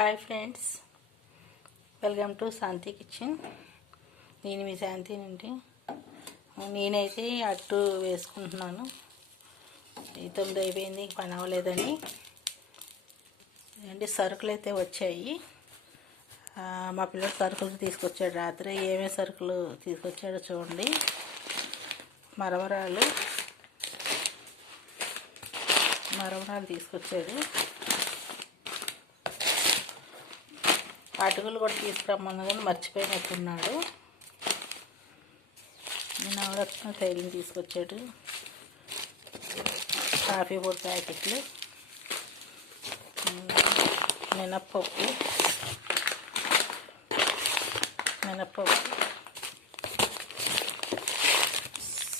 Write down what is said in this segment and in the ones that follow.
Hi friends, welcome to Shanti kitchen. నేను మీ శాంతి నుండి. నేనైతే అట్టు వేసుకుంటున్నాను. ఈ 9 అయిపోయింది, పని అవ్వలేదని. అంటే సరుకులు అయితే వచ్చాయి. మా పిల్లలు సరుకులు తీసుకొచ్చాడు రాత్రి. ఏమేమి సరుకులు తీసుకొచ్చాడో చూడండి. మరమరాలు తీసుకొచ్చాడు. అటుకులు కూడా తీసుకురమ్మన్నా కానీ మర్చిపోయినట్టున్నాడు. నవరత్న తైలం తీసుకొచ్చాడు. కాఫీ పొడి ప్యాకెట్లు, మినప్పప్పు,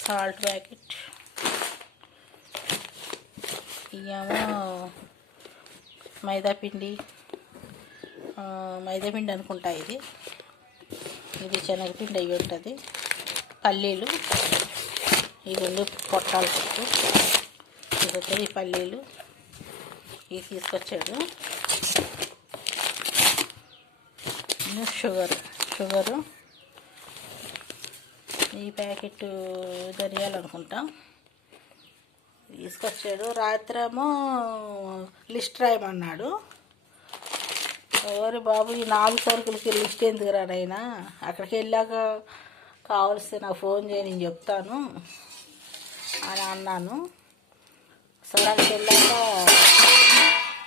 సాల్ట్ ప్యాకెట్, ఇవేమో మైదాపిండి అనుకుంటా. ఇది శనగపిండి అయ్యి ఉంటుంది. పల్లీలు, ఇవి పొట్టాల పప్పు, ఈ పల్లీలు ఇవి తీసుకొచ్చాడు. షుగరు, ఈ ప్యాకెట్ ధనియాలు అనుకుంటా తీసుకొచ్చాడు. రాత్రేమో లిస్ట్ రాయమన్నాడు. ఎవరి బాబు, ఈ 4 సరుకులకి లిస్ట్ ఎందుకు రానైనా? అక్కడికి వెళ్ళాక కావలిస్తే నాకు ఫోన్ చేయి, నేను చెప్తాను అని అన్నాను. సరే, అక్కడికి వెళ్ళాక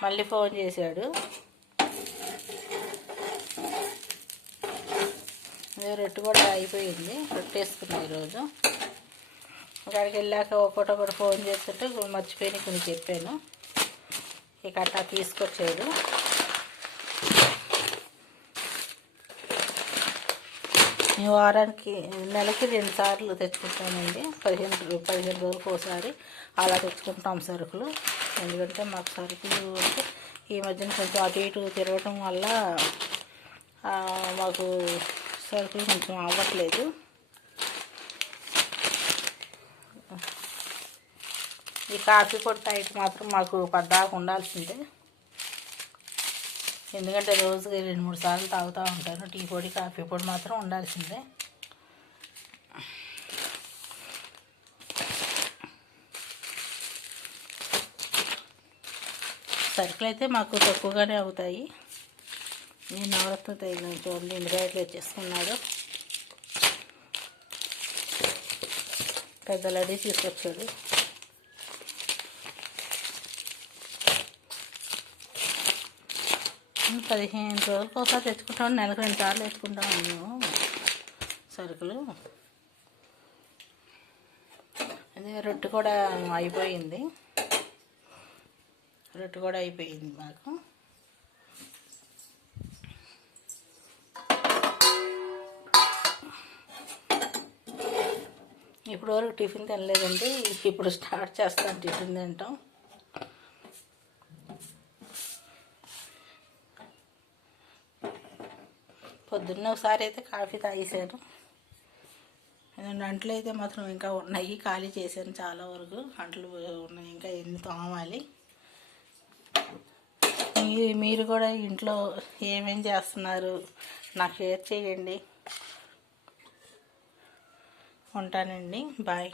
మళ్ళీ ఫోన్ చేశాడు. రొట్టె కూడా అయిపోయింది. రొట్టె వేసుకున్నాను ఈరోజు. అక్కడికి వెళ్ళాక ఒకటి ఫోన్ చేస్తుంటే మర్చిపోయి కొన్ని చెప్పాను. ఇక అట్లా తీసుకొచ్చాడు. నెలకి 2 సార్లు తెచ్చుకుంటామండి. 15 రోజులకు ఒకసారి అలా తెచ్చుకుంటాం సరుకులు. ఎందుకంటే మాకు సరుకులు అంటే ఈ మధ్యన కొంచెం అటు ఇటు తిరగటం వల్ల మాకు సరుకులు కొంచెం అవ్వట్లేదు. ఈ కాఫీ పొడి ప్యాకెట్ మాత్రం మాకు పద్దాకా ఉండాల్సిందే. ఎందుకంటే రోజుకి 2-3 సార్లు తాగుతూ ఉంటాను. టీ పొడి, కాఫీ పొడి మాత్రం ఉండాల్సిందే. సరుకులు అయితే మాకు తక్కువగానే అవుతాయి. నేను నవరత్న తైలం చూడండి, ఇండియాట్లు వచ్చేసుకున్నాడు. పెద్ద లడ్డీ తీసుకొచ్చాడు. మేము 15 రోజులకు ఒకసారి తెచ్చుకుంటాము. నెలకు 2 సార్లు తెచ్చుకుంటాము మేము సరుకులు. అదే రొట్టె కూడా అయిపోయింది. మాకు. ఇప్పుడు వరకు టిఫిన్ తినలేదండి. ఇప్పుడు స్టార్ట్ చేస్తాను టిఫిన్ తింటాం. పొద్దున్న ఒకసారి అయితే కాఫీ తాగేసాను. అంట్లు అయితే మాత్రం ఇంకా ఉన్నాయి, ఖాళీ చేశాను. చాలా వరకు అంట్లు ఉన్నాయి, ఇంకా ఎన్ని తోమాలి. మీరు కూడా ఇంట్లో ఏమేం చేస్తున్నారు నాకు షేర్ చేయండి. ఉంటానండి, బాయ్.